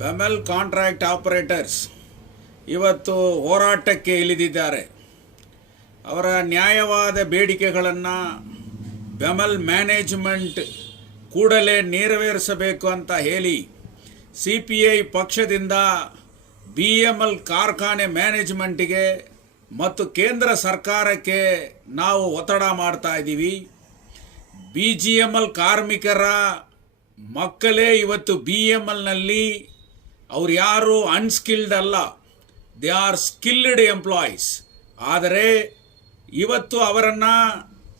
BEML contract operators ಇವತ್ತು ಹೋರಾಟಕ್ಕೆ ಇಳಿದಿದ್ದಾರೆ. ಅವರ ನ್ಯಾಯವಾದ ಬೇಡಿಕೆಗಳನ್ನು ಬೆಮಲ್ ಮ್ಯಾನೇಜ್ಮೆಂಟ್ ಕೂಡಲೇ ನೆರವೇರಿಸಬೇಕು ಅಂತ ಹೇಳಿ ಸಿ ಪಿ ಐ ಪಕ್ಷದಿಂದ ಬಿ ಎಂ ಎಲ್ ಕಾರ್ಖಾನೆ ಮ್ಯಾನೇಜ್ಮೆಂಟಿಗೆ ಮತ್ತು ಕೇಂದ್ರ ಸರ್ಕಾರಕ್ಕೆ ನಾವು ಒತ್ತಡ ಮಾಡ್ತಾ ಇದ್ದೀವಿ. ಬಿ ಜಿ ಎಂ ಎಲ್ ಕಾರ್ಮಿಕರ ಮಕ್ಕಳೇ ಇವತ್ತು ಬಿ ಎಂ ಎಲ್ನಲ್ಲಿ ಅವ್ರು ಯಾರು ಅನ್ಸ್ಕಿಲ್ಡ್ ಅಲ್ಲ. ದೇ ಆರ್ ಸ್ಕಿಲ್ಡ್ ಎಂಪ್ಲಾಯೀಸ್ ಆದರೆ ಇವತ್ತು ಅವರನ್ನು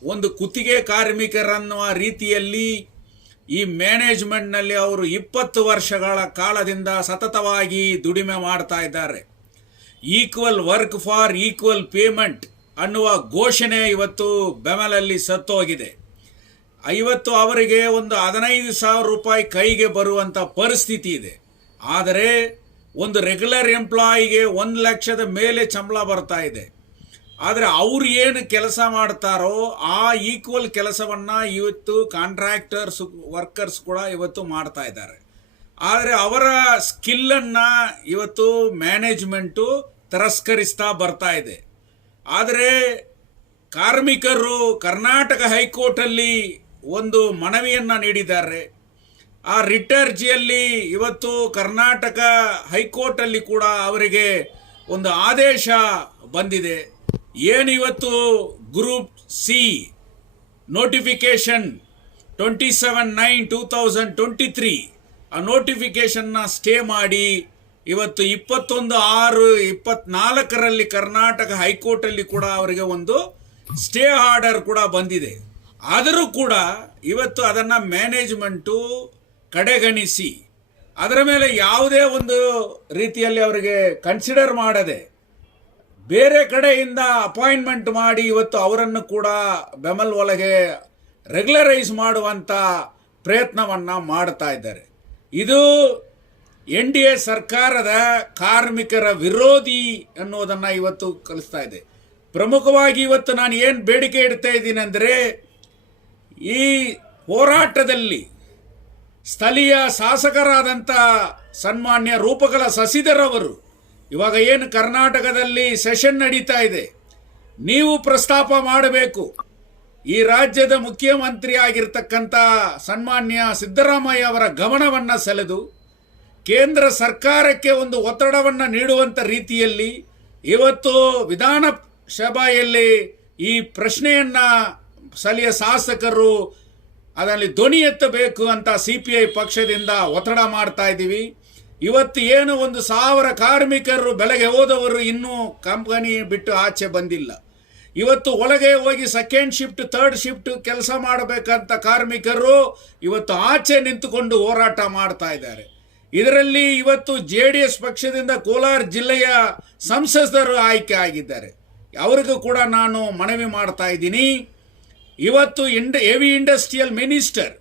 ಒಂದು ಕುತ್ತಿಗೆ ಕಾರ್ಮಿಕರನ್ನುವ ರೀತಿಯಲ್ಲಿ ಈ ಮ್ಯಾನೇಜ್ಮೆಂಟ್ನಲ್ಲಿ ಅವರು ಇಪ್ಪತ್ತು ವರ್ಷಗಳ ಕಾಲದಿಂದ ಸತತವಾಗಿ ದುಡಿಮೆ ಮಾಡ್ತಾ ಇದ್ದಾರೆ. Equal work for equal payment ಅನ್ನುವ ಘೋಷಣೆ ಇವತ್ತು ಬೆಮಲಲ್ಲಿ ಸತ್ತೋಗಿದೆ. ಐವತ್ತು ಅವರಿಗೆ ಒಂದು ಹದಿನೈದು ಸಾವಿರ ರೂಪಾಯಿ ಕೈಗೆ ಬರುವಂಥ ಪರಿಸ್ಥಿತಿ ಇದೆ. ಆದರೆ ಒಂದು ರೆಗ್ಯುಲರ್ ಎಂಪ್ಲಾಯಿಗೆ ಒಂದು ಲಕ್ಷದ ಮೇಲೆ ಸಂಬಳ ಬರ್ತಾ ಇದೆ. ಆದರೆ ಅವ್ರು ಏನು ಕೆಲಸ ಮಾಡ್ತಾರೋ ಆ ಈಕ್ವಲ್ ಕೆಲಸವನ್ನು ಇವತ್ತು ಕಾಂಟ್ರಾಕ್ಟರ್ಸ್ ವರ್ಕರ್ಸ್ ಕೂಡ ಇವತ್ತು ಮಾಡ್ತಾ ಇದ್ದಾರೆ. ಆದರೆ ಅವರ ಸ್ಕಿಲ್ಲನ್ನು ಇವತ್ತು ಮ್ಯಾನೇಜ್ಮೆಂಟು ತಿರಸ್ಕರಿಸ್ತಾ ಬರ್ತಾ ಇದೆ. ಆದರೆ ಕಾರ್ಮಿಕರು ಕರ್ನಾಟಕ ಹೈಕೋರ್ಟಲ್ಲಿ ಒಂದು ಮನವಿಯನ್ನು ನೀಡಿದ್ದಾರೆ. ಆ ರಿಟ್ ಅರ್ಜಿಯಲ್ಲಿ ಇವತ್ತು ಕರ್ನಾಟಕ ಹೈಕೋರ್ಟಲ್ಲಿ ಕೂಡ ಅವರಿಗೆ ಒಂದು ಆದೇಶ ಬಂದಿದೆ. ಏನು ಇವತ್ತು group C? Notification twenty seven nine two thousand twenty three. ಆ ನೋಟಿಫಿಕೇಷನ್ನ ಸ್ಟೇ ಮಾಡಿ ಇವತ್ತು ಇಪ್ಪತ್ತೊಂದು ಆರು ಇಪ್ಪತ್ನಾಲ್ಕರಲ್ಲಿ ಕರ್ನಾಟಕ ಹೈಕೋರ್ಟಲ್ಲಿ ಕೂಡ ಅವರಿಗೆ ಒಂದು ಸ್ಟೇ ಆರ್ಡರ್ ಕೂಡ ಬಂದಿದೆ. ಆದರೂ ಕೂಡ ಇವತ್ತು ಅದನ್ನು ಮ್ಯಾನೇಜ್ಮೆಂಟು ಕಡೆಗಣಿಸಿ. ಅದರ ಮೇಲೆ ಯಾವುದೇ ಒಂದು ರೀತಿಯಲ್ಲಿ ಅವರಿಗೆ ಕನ್ಸಿಡರ್ ಮಾಡದೆ ಬೇರೆ ಕಡೆಯಿಂದ ಅಪಾಯಿಂಟ್ಮೆಂಟ್ ಮಾಡಿ ಇವತ್ತು ಅವರನ್ನು ಕೂಡ ಬೆಮಲ್ ಒಳಗೆ ರೆಗ್ಯುಲರೈಸ್ ಮಾಡುವಂಥ ಪ್ರಯತ್ನವನ್ನು ಮಾಡ್ತಾ ಇದ್ದಾರೆ. ಇದು ಎನ್ ಡಿ ಎ ಸರ್ಕಾರದ ಕಾರ್ಮಿಕರ ವಿರೋಧಿ ಅನ್ನೋದನ್ನು ಇವತ್ತು ಕಲಿಸ್ತಾ ಇದೆ. ಪ್ರಮುಖವಾಗಿ ಇವತ್ತು ನಾನು ಏನು ಬೇಡಿಕೆ ಇಡ್ತಾ ಇದ್ದೀನಿ ಅಂದರೆ ಈ ಹೋರಾಟದಲ್ಲಿ ಸ್ಥಳೀಯ ಶಾಸಕರಾದಂಥ ಸನ್ಮಾನ್ಯ ರೂಪಕಲ ಶಶಿಧರ್ ಅವರು ಇವಾಗ ಏನು ಕರ್ನಾಟಕದಲ್ಲಿ ಸೆಷನ್ ನಡೀತಾ ಇದೆ, ನೀವು ಪ್ರಸ್ತಾಪ ಮಾಡಬೇಕು. ಈ ರಾಜ್ಯದ ಮುಖ್ಯಮಂತ್ರಿ ಆಗಿರ್ತಕ್ಕಂಥ ಸನ್ಮಾನ್ಯ ಸಿದ್ದರಾಮಯ್ಯ ಅವರ ಗಮನವನ್ನು ಸೆಳೆದು, ಕೇಂದ್ರ ಸರ್ಕಾರಕ್ಕೆ ಒಂದು ಒತ್ತಡವನ್ನು ನೀಡುವಂಥ ರೀತಿಯಲ್ಲಿ ಇವತ್ತು ವಿಧಾನಸಭೆಯಲ್ಲಿ ಈ ಪ್ರಶ್ನೆಯನ್ನು ಸ್ಥಳೀಯ ಶಾಸಕರು ಅದರಲ್ಲಿ ಧ್ವನಿ ಎತ್ತಬೇಕು ಅಂತ ಸಿ ಪಿ ಐ ಪಕ್ಷದಿಂದ ಒತ್ತಡ ಮಾಡ್ತಾ ಇದ್ದೀವಿ. ಇವತ್ತು ಏನು ಒಂದು ಸಾವಿರ ಕಾರ್ಮಿಕರು ಬೆಳಗ್ಗೆ ಹೋದವರು ಇನ್ನೂ ಕಂಪನಿ ಬಿಟ್ಟು ಆಚೆ ಬಂದಿಲ್ಲ. ಇವತ್ತು ಒಳಗೆ ಹೋಗಿ ಸೆಕೆಂಡ್ ಶಿಫ್ಟ್ ಥರ್ಡ್ ಶಿಫ್ಟ್ ಕೆಲಸ ಮಾಡಬೇಕಂತ ಕಾರ್ಮಿಕರು ಇವತ್ತು ಆಚೆ ನಿಂತುಕೊಂಡು ಹೋರಾಟ ಮಾಡ್ತಾ ಇದ್ದಾರೆ. ಇದರಲ್ಲಿ ಇವತ್ತು ಜೆ ಡಿ ಎಸ್ ಪಕ್ಷದಿಂದ ಕೋಲಾರ ಜಿಲ್ಲೆಯ ಸಂಸದರು ಆಯ್ಕೆ ಆಗಿದ್ದಾರೆ. ಅವರಿಗೂ ಕೂಡ ನಾನು ಮನವಿ ಮಾಡ್ತಾ ಇದ್ದೀನಿ. ಇವತ್ತು ಇಂಡ ಹೆವಿ ಇಂಡಸ್ಟ್ರಿಯಲ್ ಮಿನಿಸ್ಟರ್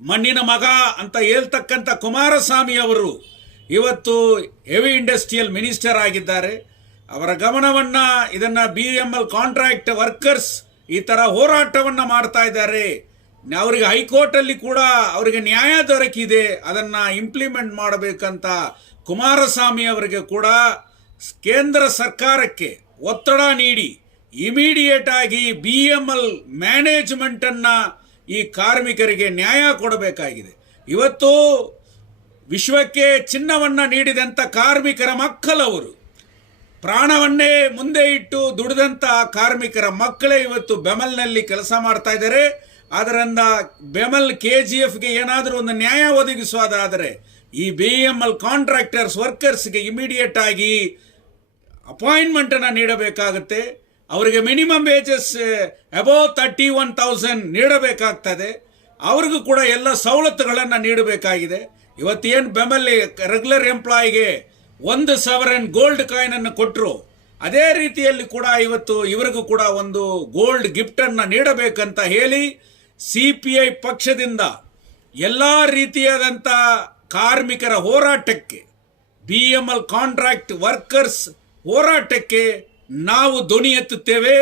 ಮಣ್ಣಿನ ಮಗ ಅಂತ ಹೇಳ್ತಕ್ಕಂಥ ಕುಮಾರಸ್ವಾಮಿ ಅವರು ಇವತ್ತು ಹೆವಿ ಇಂಡಸ್ಟ್ರಿಯಲ್ ಮಿನಿಸ್ಟರ್ ಆಗಿದ್ದಾರೆ. ಅವರ ಗಮನವನ್ನು ಇದನ್ನು B M L contract workers ಈ ಥರ ಹೋರಾಟವನ್ನು ಮಾಡ್ತಾ ಇದ್ದಾರೆ. ಅವರಿಗೆ ಹೈಕೋರ್ಟಲ್ಲಿ ಕೂಡ ಅವರಿಗೆ ನ್ಯಾಯ ದೊರಕಿದೆ. ಅದನ್ನು ಇಂಪ್ಲಿಮೆಂಟ್ ಮಾಡಬೇಕಂತ ಕುಮಾರಸ್ವಾಮಿ ಅವರಿಗೆ ಕೂಡ ಕೇಂದ್ರ ಸರ್ಕಾರಕ್ಕೆ ಒತ್ತಡ ನೀಡಿ ಇಮಿಡಿಯೇಟ್ ಆಗಿ ಬಿ ಎಂ ಎಲ್ ಮ್ಯಾನೇಜ್ಮೆಂಟನ್ನು ಈ ಕಾರ್ಮಿಕರಿಗೆ ನ್ಯಾಯ ಕೊಡಬೇಕಾಗಿದೆ. ಇವತ್ತು ವಿಶ್ವಕ್ಕೆ ಚಿನ್ನವನ್ನು ನೀಡಿದಂಥ ಕಾರ್ಮಿಕರ ಮಕ್ಕಳವರು, ಪ್ರಾಣವನ್ನೇ ಮುಂದೆ ಇಟ್ಟು ದುಡಿದಂಥ ಕಾರ್ಮಿಕರ ಮಕ್ಕಳೇ ಇವತ್ತು ಬೆಮಲ್ನಲ್ಲಿ ಕೆಲಸ ಮಾಡ್ತಾ ಇದ್ದಾರೆ. ಅದರಿಂದ ಬೆಮಲ್ ಕೆ ಜಿ ಎಫ್ಗೆ ಏನಾದರೂ ಒಂದು ನ್ಯಾಯ ಒದಗಿಸುವುದಾದರೆ ಈ ಬಿ ಎಂ ಎಲ್ ಕಾಂಟ್ರಾಕ್ಟರ್ಸ್ ವರ್ಕರ್ಸ್ಗೆ ಇಮಿಡಿಯೇಟ್ ಆಗಿ ಅಪಾಯಿಂಟ್ಮೆಂಟನ್ನು ನೀಡಬೇಕಾಗುತ್ತೆ. ಅವರಿಗೆ minimum wages above thirty one thousand ನೀಡಬೇಕಾಗ್ತದೆ. ಅವ್ರಿಗೂ ಕೂಡ ಎಲ್ಲ ಸವಲತ್ತುಗಳನ್ನು ನೀಡಬೇಕಾಗಿದೆ. ಇವತ್ತೇನು ಬೆಮಲ್ಲಿ ರೆಗ್ಯುಲರ್ ಎಂಪ್ಲಾಯಿಗೆ ಒಂದು ಸವರನ್ ಗೋಲ್ಡ್ ಕಾಯಿನನ್ನು ಕೊಟ್ಟರು ಅದೇ ರೀತಿಯಲ್ಲಿ ಕೂಡ ಇವತ್ತು ಇವರಿಗೂ ಕೂಡ ಒಂದು ಗೋಲ್ಡ್ ಗಿಫ್ಟನ್ನು ನೀಡಬೇಕಂತ ಹೇಳಿ ಸಿ ಪಿ ಐ ಪಕ್ಷದಿಂದ ಎಲ್ಲ ರೀತಿಯಾದಂಥ ಕಾರ್ಮಿಕರ ಹೋರಾಟಕ್ಕೆ B M L contract workers ಹೋರಾಟಕ್ಕೆ ನಾವು ಧ್ವನಿ ಎತ್ತುತ್ತೇವೆ.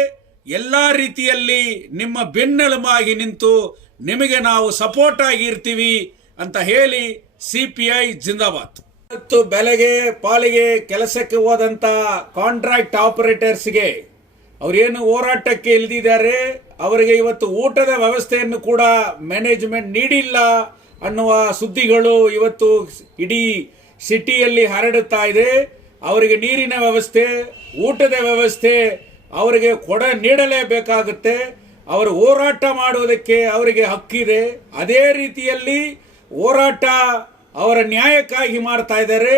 ಎಲ್ಲ ರೀತಿಯಲ್ಲಿ ನಿಮ್ಮ ಬೆನ್ನೆಲುಬಾಗಿ ನಿಂತು ನಿಮಗೆ ನಾವು ಸಪೋರ್ಟ್ ಆಗಿ ಇರ್ತೀವಿ ಅಂತ ಹೇಳಿ ಸಿ ಪಿ ಐ ಜಿಂದಾಬಾದ್. ಇವತ್ತು ಬೆಲೆಗೆ ಪಾಲಿಗೆ ಕೆಲಸಕ್ಕೆ ಹೋದಂಥ ಕಾಂಟ್ರಾಕ್ಟ್ ಆಪರೇಟರ್ಸ್ಗೆ ಅವರೇನು ಹೋರಾಟಕ್ಕೆ ಇಲ್ದಿದ್ದಾರೆ, ಅವರಿಗೆ ಇವತ್ತು ಊಟದ ವ್ಯವಸ್ಥೆಯನ್ನು ಕೂಡ ಮ್ಯಾನೇಜ್ಮೆಂಟ್ ನೀಡಿಲ್ಲ ಅನ್ನುವ ಸುದ್ದಿಗಳು ಇವತ್ತು ಇಡೀ ಸಿಟಿಯಲ್ಲಿ ಹರಡುತ್ತಾ ಇದೆ. ಅವರಿಗೆ ನೀರಿನ ವ್ಯವಸ್ಥೆ, ಊಟದ ವ್ಯವಸ್ಥೆ, ಅವರಿಗೆ ಕೊಡ ನೀಡಲೇಬೇಕಾಗುತ್ತೆ. ಅವರು ಹೋರಾಟ ಮಾಡುವುದಕ್ಕೆ ಅವರಿಗೆ ಹಕ್ಕಿದೆ. ಅದೇ ರೀತಿಯಲ್ಲಿ ಹೋರಾಟ ಅವರ ನ್ಯಾಯಕ್ಕಾಗಿ ಮಾಡ್ತಾ ಇದ್ದಾರೆ.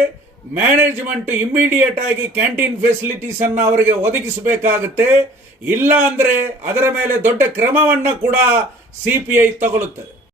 ಮ್ಯಾನೇಜ್ಮೆಂಟ್ ಇಮ್ಮಿಡಿಯೇಟ್ ಆಗಿ ಕ್ಯಾಂಟೀನ್ ಫೆಸಿಲಿಟೀಸ್ ಅನ್ನು ಅವರಿಗೆ ಒದಗಿಸಬೇಕಾಗುತ್ತೆ. ಇಲ್ಲ ಅಂದ್ರೆ ಅದರ ಮೇಲೆ ದೊಡ್ಡ ಕ್ರಮವನ್ನು ಕೂಡ ಸಿ ಪಿ ಐ ತಗೊಳ್ಳುತ್ತದೆ